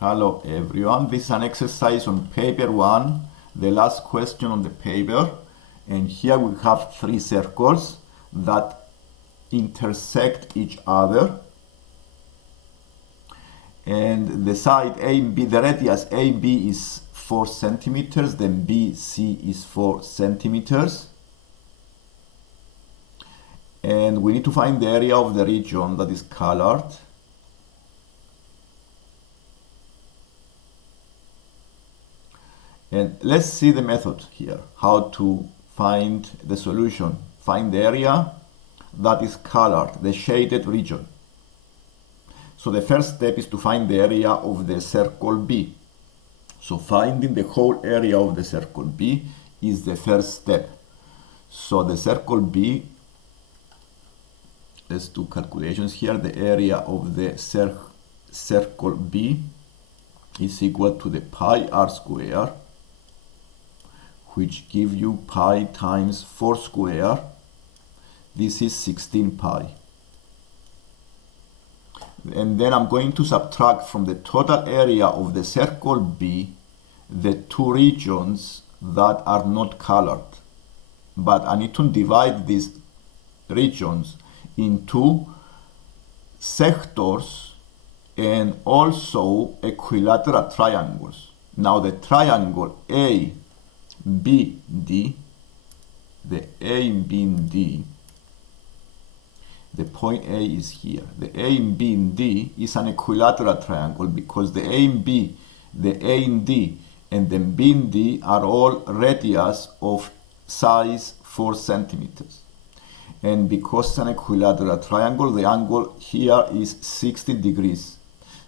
Hello everyone, this is an exercise on paper 1, the last question on the paper, and here we have three circles that intersect each other, and the side A and B, the radius AB is 4 centimeters, then BC is 4 centimeters, and we need to find the area of the region that is colored. And let's see the method here, how to find the solution. Find the area that is colored, the shaded region. So the first step is to find the area of the circle B. So finding the whole area of the circle B is the first step. So the circle B, let's do calculations here. The area of the circle B is equal to the pi r square, which give you pi times 4 square. This is 16 pi. And then I'm going to subtract from the total area of the circle B the two regions that are not colored. But I need to divide these regions into sectors and also equilateral triangles. Now the triangle ABD, the A and B and D, the point A is here. The A and B and D is an equilateral triangle because the A and B, the A and D, and the B and D are all radius of size 4 centimeters. And because it's an equilateral triangle, the angle here is 60 degrees.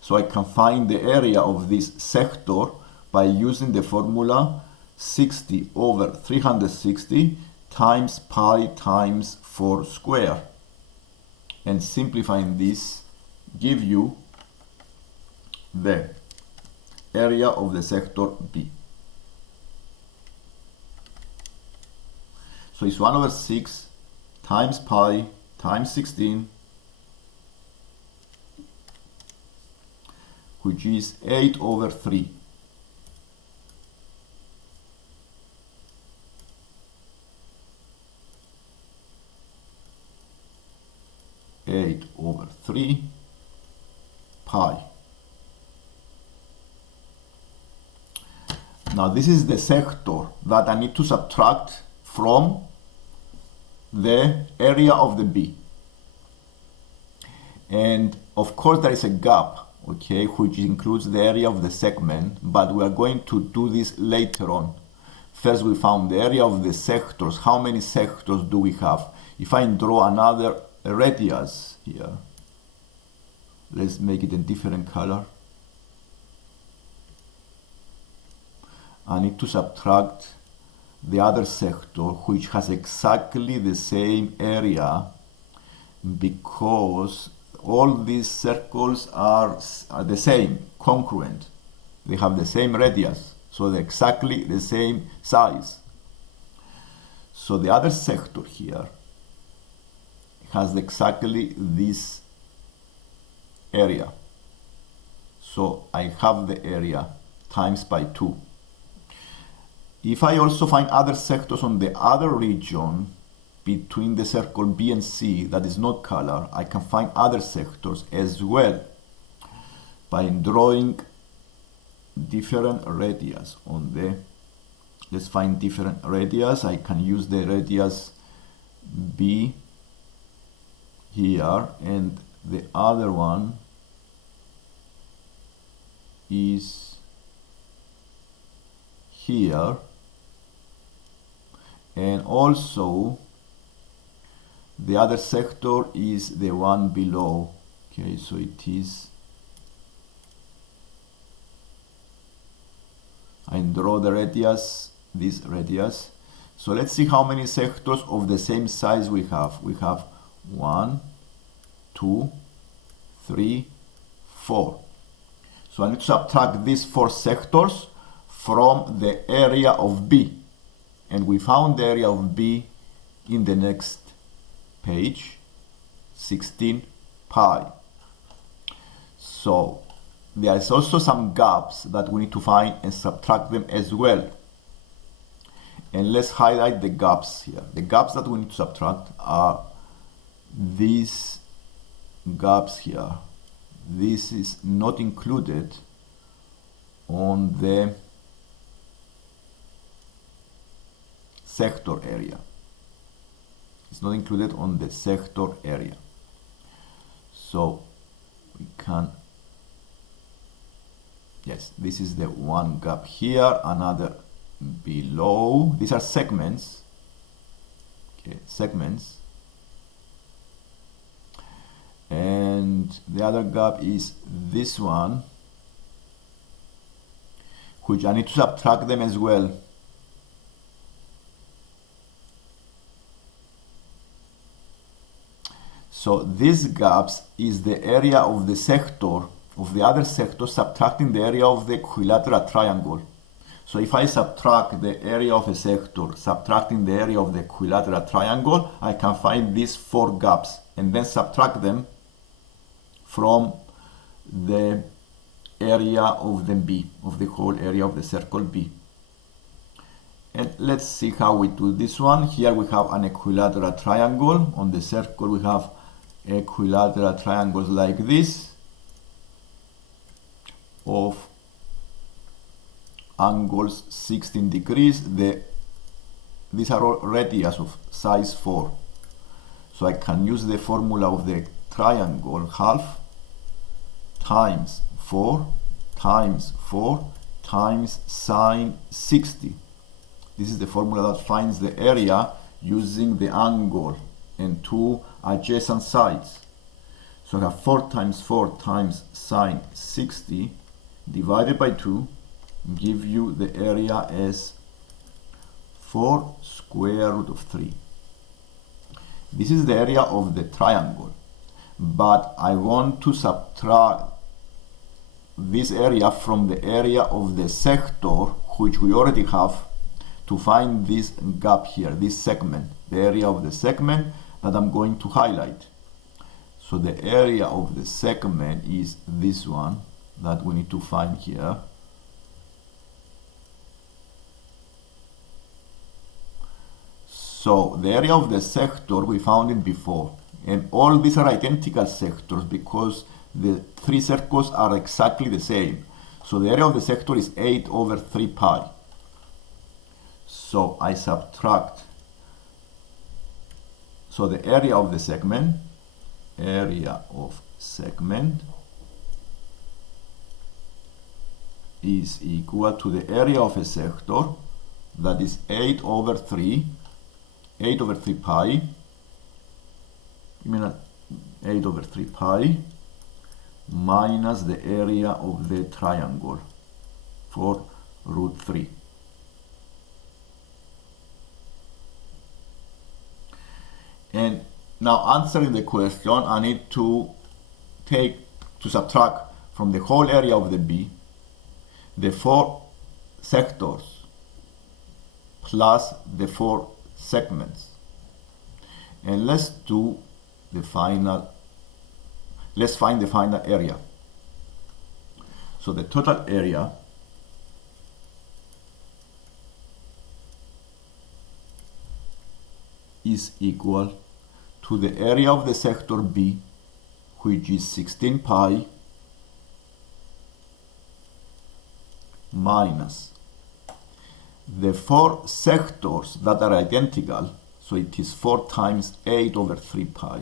So I can find the area of this sector by using the formula 60 over 360 times pi times 4 square. And simplifying this give you the area of the sector B. So it's 1 over 6 times pi times 16, which is 8 over 3. Over 3 pi. Now this is the sector that I need to subtract from the area of the B. And of course there is a gap, okay, which includes the area of the segment, but we are going to do this later on. First we found the area of the sectors. How many sectors do we have? If I draw another radius here, let's make it a different color. I need to subtract the other sector, which has exactly the same area, because all these circles are the same, congruent. They have the same radius, so they're exactly the same size. So the other sector here has exactly this area. So I have the area times by 2. If I also find other sectors on the other region between the circle B and C that is not colored, I can find other sectors as well by drawing different radius on the, let's find different radius. I can use the radius B here, and the other one is here, and also the other sector is the one below. Okay, so it is, I draw the radius, this radius. So let's see how many sectors of the same size we have. We have 1, 2, 3, 4. So I need to subtract these 4 sectors from the area of B. And we found the area of B in the next page, 16 pi. So there is also some gaps that we need to find and subtract them as well. And let's highlight the gaps here. The gaps that we need to subtract are these gaps here. This is not included on the sector area. It's not included on the sector area. So we can, yes, this is the one gap here, another below. These are segments. Okay, segments. And the other gap is this one, which I need to subtract them as well. So these gaps is the area of the sector, of the other sector, subtracting the area of the equilateral triangle. So if I subtract the area of a sector, subtracting the area of the equilateral triangle, I can find these 4 gaps and then subtract them from the area of the B, of the whole area of the circle B. And let's see how we do this one. Here we have an equilateral triangle. On the circle we have equilateral triangles like this of angles 16 degrees. These are all radius of size 4. So I can use the formula of the triangle, half times 4 times 4 times sine 60. This is the formula that finds the area using the angle and 2 adjacent sides. So I have 4 times 4 times sine 60 divided by 2 give you the area as 4 square root of 3. This is the area of the triangle, but I want to subtract this area from the area of the sector, which we already have, to find this gap here, this segment, the area of the segment that I'm going to highlight. So the area of the segment is this one that we need to find here. So the area of the sector, we found it before, and all these are identical sectors because the 3 circles are exactly the same. So the area of the sector is 8 over 3 pi. So I subtract, so the area of the segment, is equal to the area of a sector, that is 8 over 3 pi, 8 over 3 pi minus the area of the triangle for root 3. And now answering the question, I need to subtract from the whole area of the B the 4 sectors plus the 4 segments. And let's find the final area. So the total area is equal to the area of the sector B, which is 16 pi minus the 4 sectors that are identical, so it is 4 times 8 over 3 pi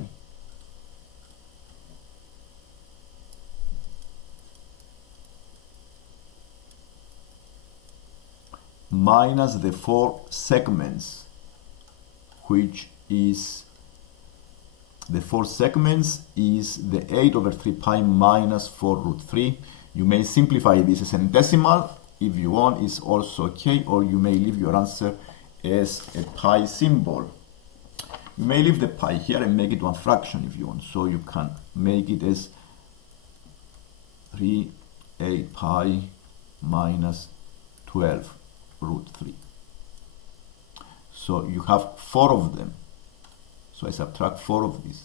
minus the 4 segments, which is the 4 segments is the 8 over 3 pi minus 4 root 3. You may simplify this as a decimal if you want, is also okay, or you may leave your answer as a pi symbol. You may leave the pi here and make it one fraction if you want, so you can make it as 3 pi minus 12 root 3. So you have 4 of them. So I subtract 4 of these.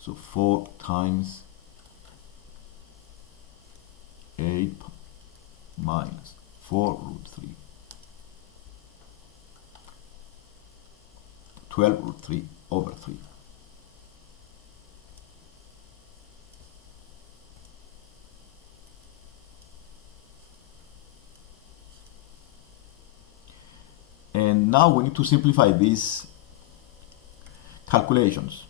So 4 times 8 minus 4 root 3. 12 root 3 over 3. And now we need to simplify these calculations.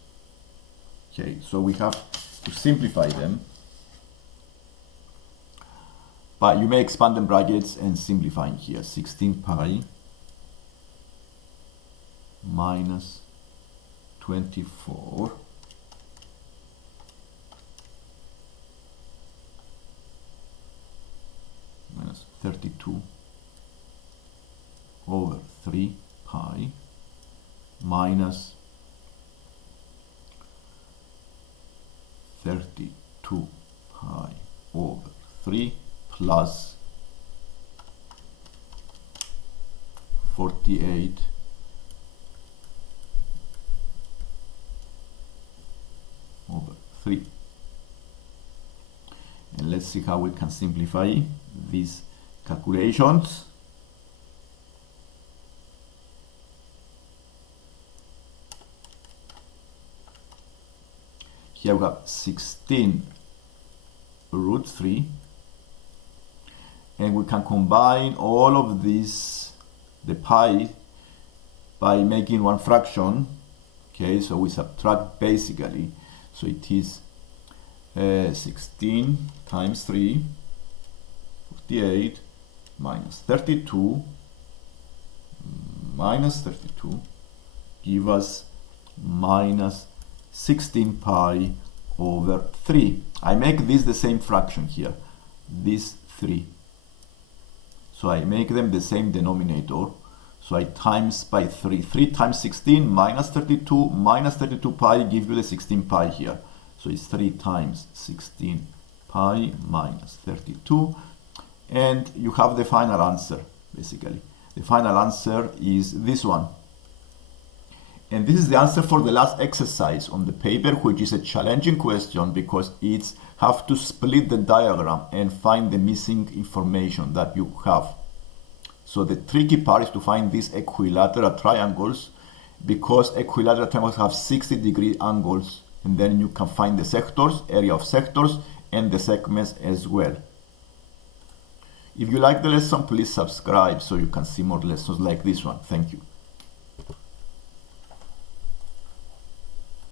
Okay, so we have to simplify them. But you may expand the brackets and simplify here. 16 pi minus 24 minus 32 over 3 pi minus 32 pi over 3 plus 48 over 3. And let's see how we can simplify these calculations. Here we have 16 root 3, and we can combine all of these, the pi, by making one fraction. Okay, so we subtract basically, so it is 16 times 3, 48 minus 32 minus 32 give us minus 16 pi over 3. I make this the same fraction here, this 3. So I make them the same denominator. So I times by 3. 3 times 16 minus 32 minus 32 pi give you the 16 pi here. So it's 3 times 16 pi minus 32. And you have the final answer, basically. The final answer is this one. And this is the answer for the last exercise on the paper, which is a challenging question because it's have to split the diagram and find the missing information that you have. So the tricky part is to find these equilateral triangles, because equilateral triangles have 60-degree angles, and then you can find the sectors, area of sectors, and the segments as well. If you like the lesson, please subscribe so you can see more lessons like this one. Thank you.